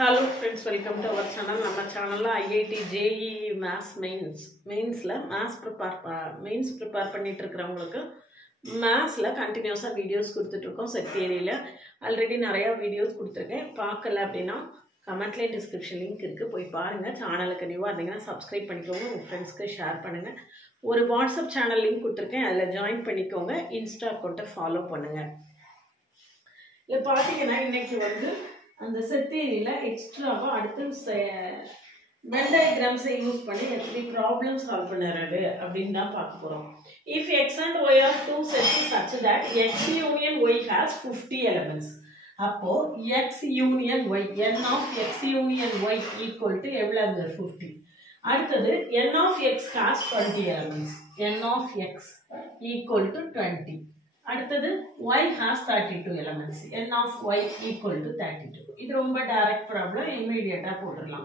Hello friends, welcome to our channel. Our channel IIT JEE Maths Mains la Maths prepare பண்ணிட்டு இருக்கறவங்களுக்கு Mathsல continuously videos கொடுத்துட்டு இருக்கோம். set theoryல already நிறைய videos கொடுத்திருக்கேன். பார்க்கல அப்படினா கமெண்ட்ல description link இருக்கு, போய் பாருங்க. சேனலுக்கு நியூவா இருந்தீங்கன்னா subscribe பண்ணிக்கோங்க, உங்க ஃப்ரெண்ட்ஸ்க்கு ஷேர் பண்ணுங்க. ஒரு வாட்ஸ்அப் சேனல் லிங்க் கொடுத்திருக்கேன், அதுல ஜாயின் பண்ணிக்கோங்க. இன்ஸ்டா அக்கவுண்ட ஃபாலோ பண்ணுங்க. இத பாத்தீங்கன்னா இன்னைக்கு வந்து அந்த set theoryல எக்ஸ்ட்ராவா அடுத்து Venn diagrams யூஸ் பண்ணி எப்படி problem solve பண்றது அப்படினு தான் பார்க்க போறோம். If x and y are two sets such that x union y has 50 elements, அப்போ x union y, n of x union y equal to எவ்வளவு? 50. அடுத்தது n of x has 20 elements, n of x equal to 20. அடுத்தது y has 32 elements, n of y equal to 32. இது ரொம்ப direct problem, இமிடியேட்டா போட்டுடலாம்.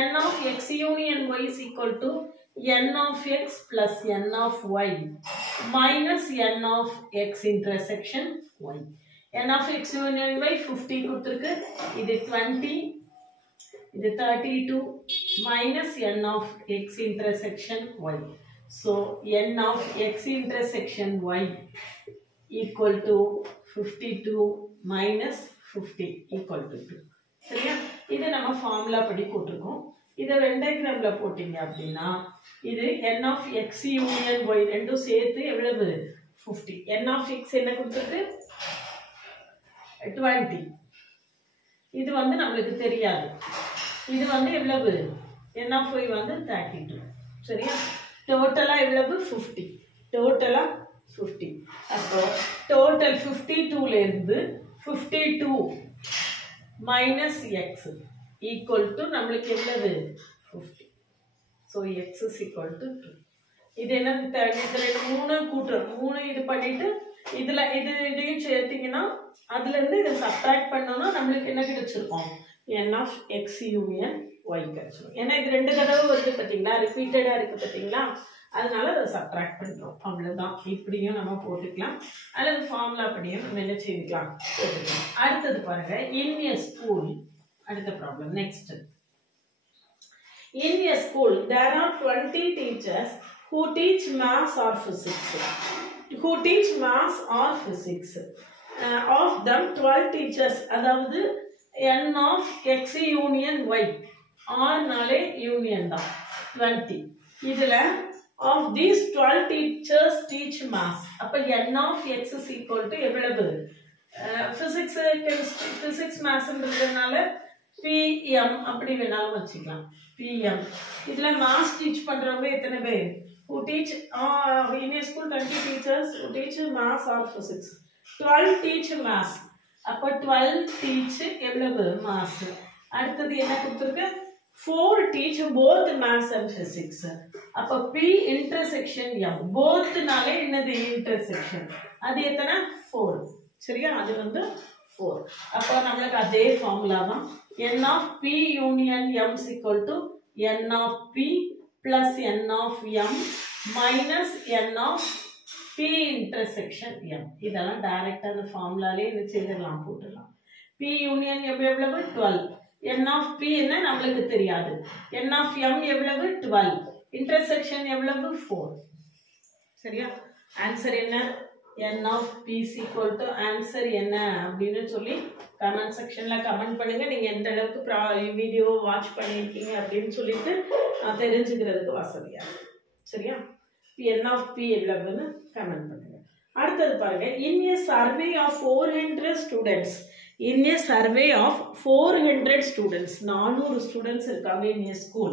n of x union y is equal to n of x plus n of y minus n of x intersection y. n of x union y 50 கொடுத்திருக்கு, இது 20, இது 32 minus n of x intersection y. So n of x intersection y equal to 52 minus 50 equal to 2. சரியா? இதை நம்ம formula படி போட்டுருக்கோம். இதை when டயக்ராம்ல போட்டீங்க அப்படின்னா இது n of x union y ரெண்டும் சேர்த்து எவ்வளவு? 50. n of x என்ன கொடுத்திருக்கு? 20. இது வந்து நம்மளுக்கு தெரியாது. இது வந்து எவ்வளவு? n of y வந்து 32. சரியா? டோட்டலா எவ்வளவு? 50. டோட்டலா 50. அப்போ டோட்டல் 52 ல இருந்து 52 minus x equal to நம்மளுக்கு எவ்வளவு? 50. So x is equal to 2. இது என்ன? இதுல 3 கூட்டுறோம். 3 இது பண்ணிட்டு இதுல இதையும் சேர்த்தீங்கன்னா அதுல இருந்து இதை சப்ட்ராக்ட் பண்ணோம்னா நம்மளுக்கு என்ன கிடைச்சிருக்கும்? n of x union y கிடைச்சிரும். ஏன்னா இது ரெண்டு தடவை வருது பாத்தீங்களா, ரிப்பீட்டடா இருக்கு பாத்தீங்களா, அதனால அதை சப்ட்ராக்ட் பண்றோம். அவ்வளவுதான். இப்படியும் நம்ம போட்டுக்கலாம், அல்லது ஃபார்முலா படியும் நம்ம என்ன செய்யலாம் போட்டுக்கலாம். அடுத்தது பாருங்க, in a school. அடுத்த problem next. In a school there are 20 teachers who teach maths or physics. Of them 12 teachers, அதாவது n of x union y, r நாலே யூனியன் தான் 20. இதுல of these 12 teachers teach maths. அப்ப n of x is equal to எவ்வளவு? physics chemistry physics maths ன்றதுனால pm அப்படி வேணாலும் வச்சுக்கலாம். pm இதுல maths teach பண்றவங்க எத்தனை பேர்? who teach in a school 20 teachers who teach maths or physics. 12 teach maths. அப்ப 12 teach எவ்வளவு? maths. அடுத்தது என்ன கொடுத்திருக்கு? 4 teach both maths and physics. அப்ப p intersection m, both நாலே என்னது? intersection. அது எத்தனை? 4. சரியா? அது வந்து 4. அப்ப நம்மளுக்கு அதே ஃபார்முலா தான். n of p union m is equal to n of p plus n of m minus n of p intersection m. இதெல்லாம் டைரக்டா அந்த ஃபார்முலாலே என்ன செய்யலாம் போட்டுடலாம். p union m எவ்வளவு? 12. n of p என்ன நம்மளுக்கு தெரியாது. n of m எவ்வளவு? 12. intersection எவ்வளவு? 4. சரியா? ஆன்சர் என்ன? n of p is equal to answer என்ன அப்படின்னு சொல்லி கமெண்ட் செக்ஷன்ல கமெண்ட் பண்ணுங்க. நீங்க எந்த அளவுக்கு வீடியோ வாட்ச் பண்ணிருக்கீங்க அப்படின்னு சொல்லிட்டு தெரிஞ்சுக்கிறதுக்கு வசதியா. சரியா? n of p எவ்வளவுன்னு கமெண்ட் பண்ணுங்க. அடுத்தது பாருங்க, in a survey of 400 students, in a survey of 400 students, 400 students இருக்காங்க in a school.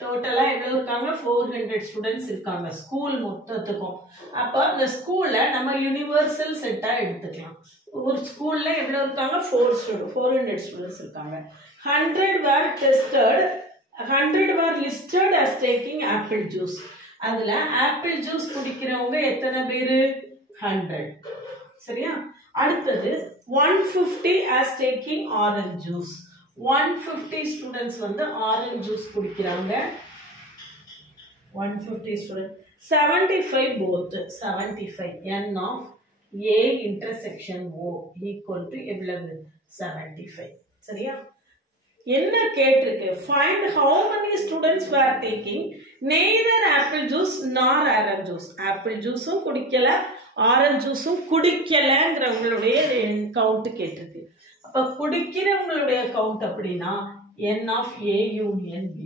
டோட்டலா எவ்வளவு இருக்காங்க? 400 students இருக்காங்க ஸ்கூல் மொத்தத்துக்கும். அப்ப அந்த ஸ்கூல்ல நம்ம யுனிவர்சல் செட்டா எடுத்துக்கலாம். ஒரு ஸ்கூல்ல எவ்வளவு இருக்காங்க? 400 students இருக்காங்க. 100 were tested, 100 were listed as taking apple juice. அதுல ஆப்பிள் ஜூஸ் குடிக்கிறவங்க எத்தனை பேரு? 100. சரியா? அடுத்தது 150 as taking orange juice. 150 students வந்து ஆரஞ்சு ஜூஸ் குடிக்கிறாங்க. 150 students. 75 both. 75 n of a intersection o equal to எவ்வளவு? 75. சரியா? என்ன கேட்டிருக்கு? Find how many students were taking neither apple juice nor orange juice. Apple juiceம் குடிக்கல, ஆரஞ்சு ஜூஸும் குடிக்கலங்கிறவங்களுடைய கவுண்ட் கேட்டிருக்கு. அப்ப குடிக்கிறவங்களுடைய count அப்படின்னா n of a union b.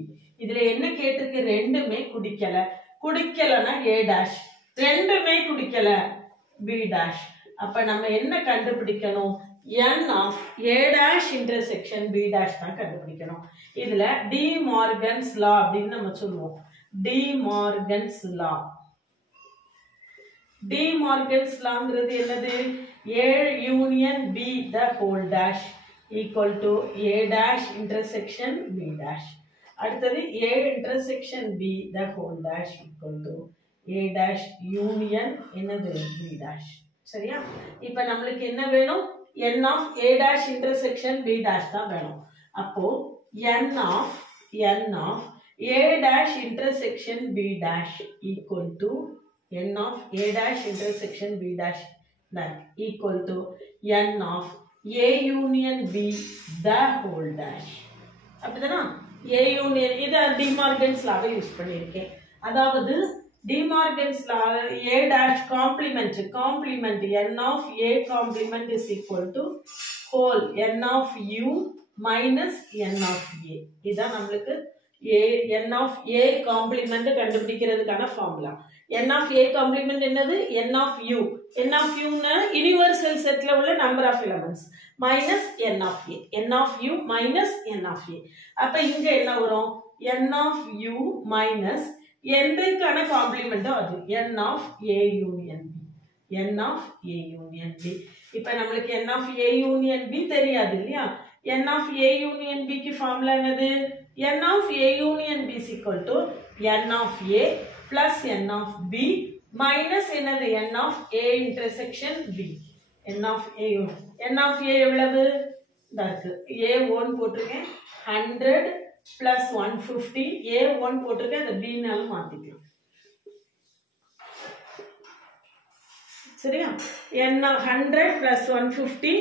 இதுல என்ன கேட்டிருக்கு? ரெண்டுமே குடிக்கல. குடிக்கலனா a dash, ரெண்டுமே குடிக்கல b dash. அப்ப நம்ம என்ன கண்டுபிடிக்கணும்? n of a dash intersection b dash தான் கண்டுபிடிக்கணும். இதுல டி மார்கன்ஸ் லா அப்படின்னு நம்ம சொல்லுவோம். டி மார்கன்ஸ் லா. டி மார்கன்ஸ் லாங்கிறது என்னது? a union b the whole dash equal to a dash intersection b dash. அடுத்தது a intersection b the whole dash equal to a dash union என்னது? b dash. சரியா? இப்ப நம்மளுக்கு என்ன வேணும்? n of a dash intersection b dash தான் வேணும். அப்போ n of a dash intersection b dash equal to n of a dash intersection b dash that equal to n of a union b the whole dash. அப்படிதானா? a union இத D Morgan's லாவை use பண்ணிருக்கேன். அதாவது D Morgan's law a dash complement n of a complement is equal to whole n of u minus n of a. இதான் நம்மளுக்கு n of a complement கண்டுபிடிக்கிறதுக்கான formula. n of a complement என்னது? n of u. n of u னா universal செட்ல உள்ள number of elements minus n of a. n of u minus n of a. அப்ப இங்க என்ன வரும்? n of u minus எந்தக்கான காம்ப்ளிமெண்டோ அது n of a union b. n of a union b. இப்ப நம்மளுக்கு n of a union b தெரியாது இல்லையா? n of a union b க்கு ஃபார்முலா என்னது? n of a union b is equal to n of a plus n of b minus என்னது? n of a intersection b. n of a எவ்வளவு? இருக்கு a1 போட்டுருக்கேன். 100 plus 150 a1 போட்டுருக்கேன். அந்த b நாலும் மாத்திக்கலாம். சரியா? n of 100 plus 150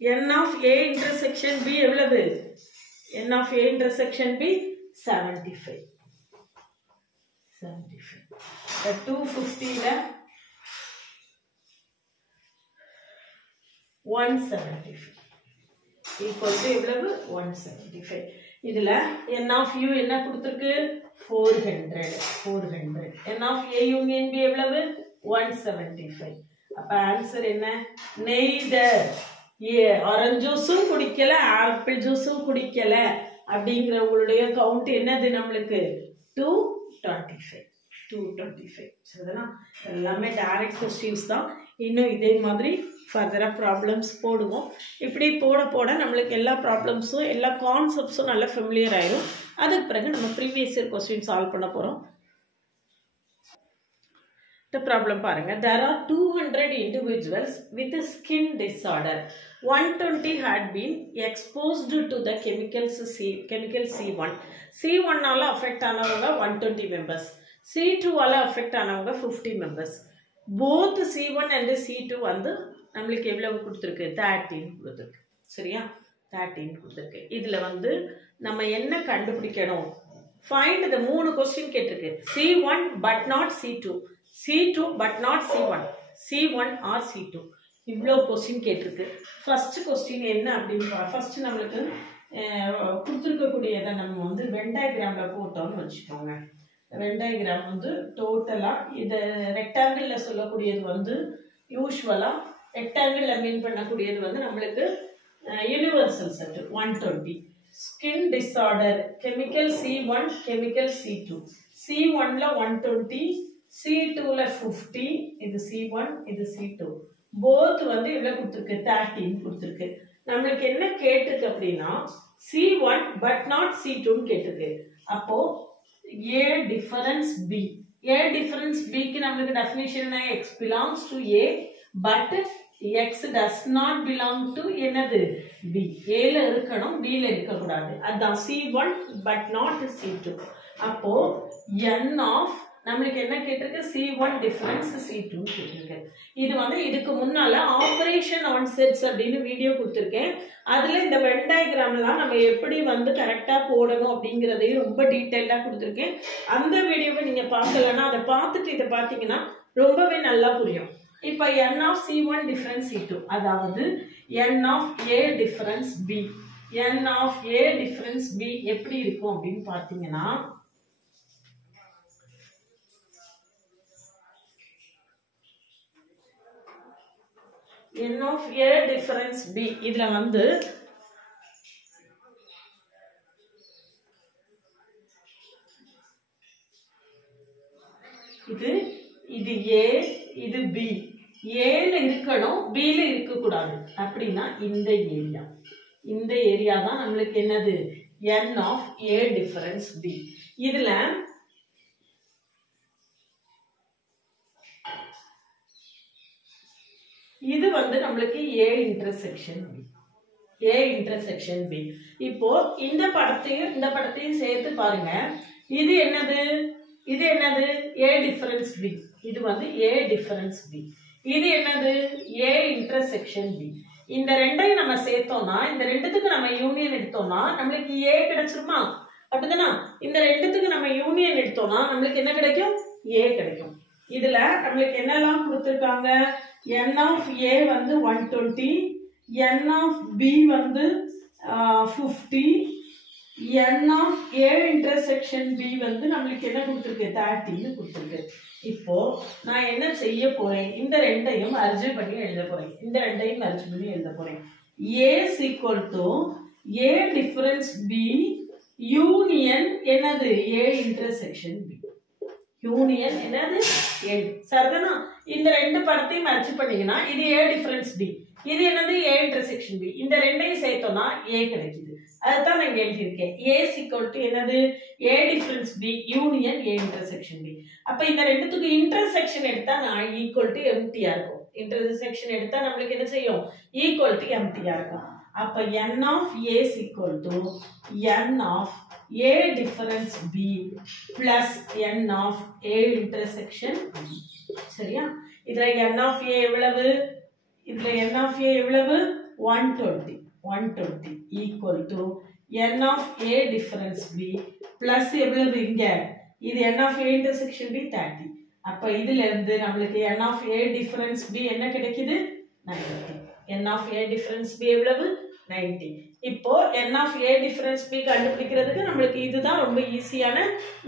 n of a intersection b எவ்வளவு? n of a intersection b 75. 250 ல 175 equal to எவ்வளவு? 175. இதுல n of u என்ன கொடுத்திருக்கு? 400. n of a union b எவ்வளவு? 175. அப்ப ஆன்சர் என்ன? neither ஆரஞ்சு ஜூஸும் குடிக்கல, ஆப்பிள் ஜூஸும் குடிக்கல அப்படிங்கிறவங்களுடைய கவுண்ட் என்னது? நம்மளுக்கு 225. சரிதானா? எல்லாமே டைரக்ட் क्वेश्चंस தான். இன்னும் இதே மாதிரி ஃபர்தரா ப்ராப்ளம்ஸ் போடுவோம். இப்படி போட நம்மளுக்கு எல்லா ப்ராப்ளம்ஸும் எல்லா கான்செப்ட்ஸும் நல்லா ஃபெமிலியர் ஆயிடும். அதுக்கு பிறகு நம்ம ப்ரீவியஸ் இயர் क्वेश्चन சால்வ் பண்ண போறோம். The problem பாருங்க. There are 200 individuals with a skin disorder. 120 had been exposed to the chemical C1. C1 ஆல affect ஆனவங்க 120 members. C2 ஆல affect ஆனவங்க 50 members. Both C1 and C2 வந்து நம்மளுக்கு எவ்வளவு கொடுத்திருக்கு? 13 கொடுத்திருக்கு. சரியா? 13 கொடுத்திருக்கு. இதுல வந்து நம்ம என்ன கண்டுபிடிக்கணும்? Find the 3 क्वेश्चन கேட்டிருக்கு. C1 but not C2. C2 but not C1. C1 or C2. இவ்வளோ கொஸ்டின் கேட்டிருக்கு. ஃபர்ஸ்ட் கொஸ்டின் என்ன அப்படின்னு ஃபர்ஸ்ட் நம்மளுக்கு கொடுத்துருக்கக்கூடியதை நம்ம வந்து வென் டயக்ராம்ல போட்டோம்னு வச்சுக்கோங்க. வென் டயக்ராம் வந்து டோட்டலா இது ரெக்டாங்கிள்ல சொல்லக்கூடியது வந்து யூஸ்வலா ரெக்டாங்கிள்ல மீன் பண்ணக்கூடியது வந்து நம்மளுக்கு universal set 120. Skin disorder chemical C1 chemical C2. C1ல 120 C2ல 50. இது C1 இது C2. போத் வந்து இவ்வளவு கொடுத்திருக்கு 13 கொடுத்திருக்கு. நம்மளுக்கு என்ன கேட்டிருக்கு அப்படின்னா C1 பட் நாட் C2 கேட்டிருக்கு. அப்போ A difference B. A difference B க்கு நம்மளுக்கு டெஃபினிஷன் என்ன? X belongs to A but X does not belong to என்னது? B. A ல இருக்கணும், B ல இருக்க கூடாது. அதான் C1 but not C2. அப்போ n of நம்மளுக்கு என்ன கேட்டிருக்கு C1 டிஃபரன்ஸ் C2 கேட்டிருக்கு. இது வந்து இதுக்கு முன்னால ஆபரேஷன் ஆன் செட்ஸ் அப்படின்னு வீடியோ கொடுத்துருக்கேன். அதுல இந்த வென் டயக்ராம்லாம் நம்ம எப்படி வந்து கரெக்டா போடணும் அப்படிங்கறதையும் ரொம்ப டீடைலா கொடுத்துருக்கேன். அந்த வீடியோவை நீங்க பார்க்கலன்னா அதை பார்த்துட்டு இதை பார்த்தீங்கன்னா ரொம்பவே நல்லா புரியும். இப்போ n of C1 difference C2 அதாவது n of A difference B, n of A difference B எப்படி இருக்கும் அப்படின்னு பார்த்தீங்கன்னா n of A difference B இதுல வந்து இது A, இது B. ஏல இருக்கணும், Bல இருக்க கூடாது. அப்படின்னா இந்த ஏரியா தான் நம்மளுக்கு என்னது n of A difference B. இதுல இது வந்து நம்மளுக்கு A intersection B. A intersection B. இப்போ இந்த படத்தையும் சேர்த்து பாருங்க. இது என்னது A டிஃபரன்ஸ் B. இது வந்து A டிஃபரன்ஸ் B. இது என்னது A இன்டர்செக்ஷன் B. இந்த ரெண்டையும் நம்ம சேர்த்தோம்னா இந்த ரெண்டுத்துக்கு நம்ம யூனியன் எடுத்தோம்னா நம்மளுக்கு A கிடைச்சிருமா? அப்படிதானா? இந்த ரெண்டுத்துக்கு நம்ம யூனியன் எடுத்தோம்னா நம்மளுக்கு என்ன கிடைக்கும்? A கிடைக்கும். இதுல நம்மளுக்கு என்னெல்லாம் கொடுத்திருக்காங்க? n of A வந்து 120, n of B வந்து 50, n of A intersection B வந்து நம்மளுக்கு என்ன கொடுத்திருக்கு? 30 கொடுத்திருக்கு. இப்போ நான் என்ன செய்ய போறேன்? இந்த ரெண்டையும் அர்ஜ் பண்ணி எழுத போறேன். A is equal to A difference B union என்னது? A intersection B. யூனியன் என்னது? A. சரிதானா? இந்த ரெண்டு படத்தையும் மேட்ச் பண்ணீங்கன்னா இது A டிஃபரன்ஸ் B. இது என்னது? A intersection B. இந்த ரெண்டையும் சேர்த்தோம்னா A கிடைக்குது. அதுதான் நான் இங்க எழுதியிருக்கேன். A is equal to என்னது? A difference B union A intersection B. அப்ப இந்த ரெண்டுத்துக்கு இன்டர்செக்ஷன் எடுத்தா நான் ஈக்குவல் டு எம்டியா இருக்கும். இன்டர்செக்ஷன் எடுத்தா நம்மளுக்கு என்ன செய்யும்? ஈக்குவல் டு எம்டியா இருக்கும். அப்ப n of A is equal to n of A difference B plus n of A intersection B. சரியா? இதுல n of A எவ்வளவு? 120 equal to n of A difference B plus எவ்வளவு இங்க? இது n of A intersection B 30. அப்ப இதுல இருந்து நம்மளுக்கு n of A difference B என்ன கிடைக்குது? 90. n of A difference B எவ்வளவு? 90. இப்போ n of A difference B கண்டுபிடிக்கிறதுக்கு நம்மளுக்கு இதுதான் ரொம்ப ஈஸியான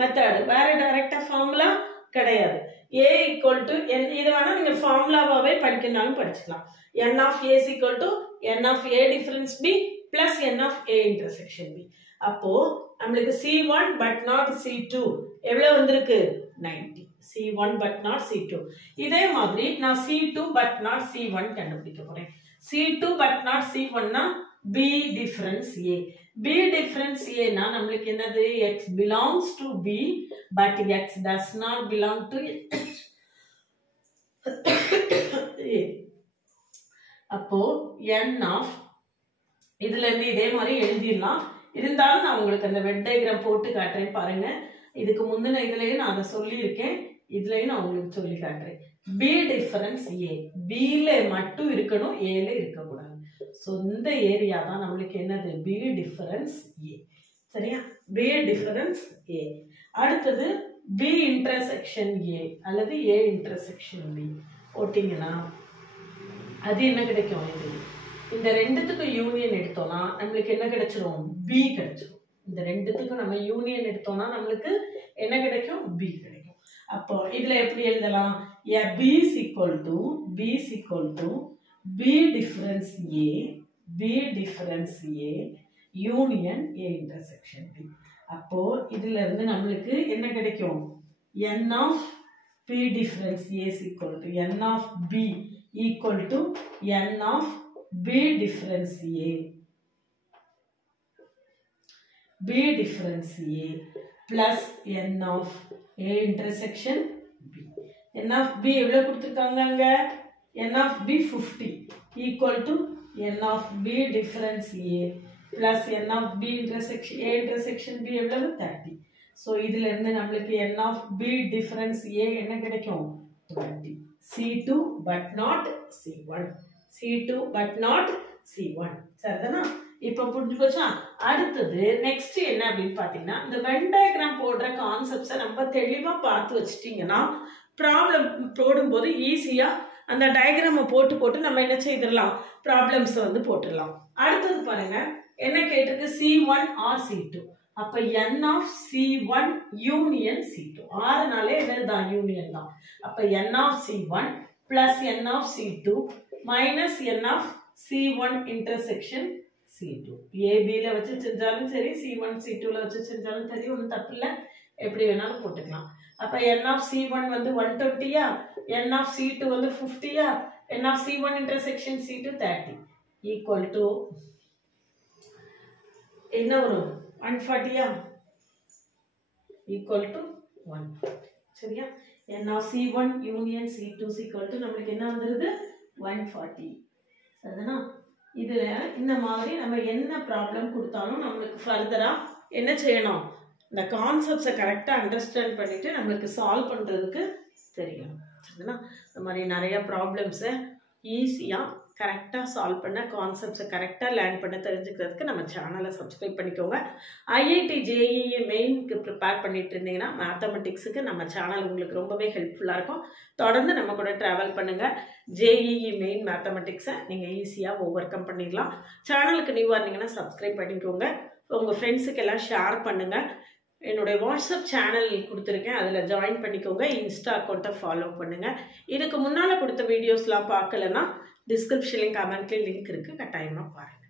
மெத்தட். வேற டைரக்டா ஃபார்முலா கிடையாது. A equal to n, இது வேணா நீங்க ஃபார்முலாவாவே படிக்கனாலும் படிச்சுக்கலாம். n of A is equal to n of A difference B plus n of A intersection B. அப்போ நம்மளுக்கு C1 but not C2 எவ்வளவு வந்திருக்கு? 90. C1 but not C2. இதே மாதிரி நான் C2 but not C1 கண்டுபிடிக்க போறேன். C2 but not C1 னா B difference A. B difference A னா நம்மளுக்கு என்னது? X belongs to B but X does not belong to A. அப்போ n of இதுல இருந்து இதே மாதிரி எழுதிடலாம். இருந்தாலும் நான் உங்களுக்கு அந்த வெட் டயக்ராம் போட்டு காட்டுறேன் பாருங்க. இதுக்கு முந்தின இதுலயும் நான் அதை சொல்லியிருக்கேன். இதுலயும் நான் உங்களுக்கு சொல்லி காட்டுறேன். B difference A. B ல மட்டும் இருக்கணும், A ல இருக்கக்கூடாது. ஸோ இந்த ஏரியா தான் நம்மளுக்கு என்னது? B difference A. சரியா? B difference A. அடுத்தது B intersection A அல்லது A intersection B போட்டிங்கன்னா அது என்ன கிடைக்கும்? இந்த ரெண்டுத்துக்கு யூனியன் எடுத்தோம்னா நம்மளுக்கு என்ன கிடைச்சிரும்? B கிடைச்சிரும். இந்த ரெண்டுத்துக்கு நம்ம யூனியன் எடுத்தோம்னா நம்மளுக்கு என்ன கிடைக்கும்? B கிடைக்கும். அப்போ இதுல எப்படி எழுதலாம்? B is equal to B difference A, B difference A union A intersection B. அப்போ இதுல இருந்து நம்மளுக்கு என்ன கிடைக்கும்? n of P difference A is equal to n of B equal to n of B difference A. B difference A plus n of A intersection B. n of B எவ்வளவு கொடுத்திருக்காங்க அங்க? n of B 50 equal to n of B difference A plus n of B intersection A intersection B எவ்வளவு? 30. So இதிலிருந்து நம்மளுக்கு n of b difference a என்ன கிடைக்கும் 20. C2 but not C1. C2 but not C1. சரிதானா? இப்போ புரிஞ்சு போச்சா? அடுத்தது நெக்ஸ்ட் என்ன அப்படின்னு பார்த்தீங்கன்னா இந்த வென் டயக்ராம் போடுற கான்செப்ட்ஸை நம்ம தெளிவாக பார்த்து வச்சுட்டிங்கன்னா ப்ராப்ளம் போடும்போது ஈஸியாக அந்த டயக்ராமை போட்டு நம்ம என்ன செய்திடலாம், ப்ராப்ளம்ஸை வந்து போட்டுடலாம். அடுத்தது பாருங்க என்ன கேட்டிருக்கு, C1 or C2. அப்போ n of C1 union C2. ஆறுனாலே என்னதுதான் யூனியன் தான். அப்போ n of C1 plus n of C2 minus n of C1 intersection C2. ABல வச்சு செஞ்சாலும் சரி, C1 C2ல வச்சு செஞ்சாலும் சரி, ஒன்றும் தப்பு இல்லை, எப்படி வேணாலும் போட்டுக்கலாம். அப்போ n of C1 வந்து 120யா, n of C2 வந்து 50யா, n of C1 intersection C2 30 equal to என்ன வரும் 140யா, equal to 140. சரியா? n of C1 union C2 equal to நம்மளுக்கு என்ன வந்துருது 140. சரிதானா? இதுல இந்த மாதிரி நம்ம என்ன ப்ராப்ளம் கொடுத்தாலும் நம்மளுக்கு ஃபர்தரா என்ன செய்யணும், இந்த கான்செப்ட்ஸை கரெக்டாக அண்டர்ஸ்டாண்ட் பண்ணிட்டு நம்மளுக்கு சால்வ் பண்ணுறதுக்கு தெரியணும். சரிங்களா? இந்த மாதிரி நிறைய ப்ராப்ளம்ஸை ஈஸியாக கரெக்டாக சால்வ் பண்ண, கான்செப்ட்ஸை கரெக்டாக லேர்ன் பண்ண தெரிஞ்சுக்கிறதுக்கு நம்ம சேனலை சப்ஸ்கிரைப் பண்ணிக்கோங்க. ஐஐடி ஜேஇஇ மெயினுக்கு ப்ரிப்பேர் பண்ணிட்டு இருந்தீங்கன்னா மேத்தமெட்டிக்ஸுக்கு நம்ம சேனல் உங்களுக்கு ரொம்பவே ஹெல்ப்ஃபுல்லாக இருக்கும். தொடர்ந்து நம்ம கூட ட்ராவல் பண்ணுங்கள். ஜேஇஇ மெயின் மேத்தமெட்டிக்ஸை நீங்கள் ஈஸியாக ஓவர் கம் பண்ணிடலாம். சேனலுக்கு நியூவாக இருந்தீங்கன்னா சப்ஸ்கிரைப் பண்ணிக்கோங்க. உங்கள் ஃப்ரெண்ட்ஸுக்கு எல்லாம் ஷேர் பண்ணுங்கள். என்னுடைய வாட்ஸ்அப் சேனல் கொடுத்துருக்கேன், அதில் ஜாயின் பண்ணிக்கோங்க. இன்ஸ்டா அக்கௌண்ட்டை ஃபாலோ பண்ணுங்கள். இதுக்கு முன்னால் கொடுத்த வீடியோஸ்லாம் பார்க்கலன்னா டிஸ்கிரிப்ஷன்லையும் கமெண்ட்லேயும் லிங்க் இருக்குது, கட்டாயமாக பாருங்கள்.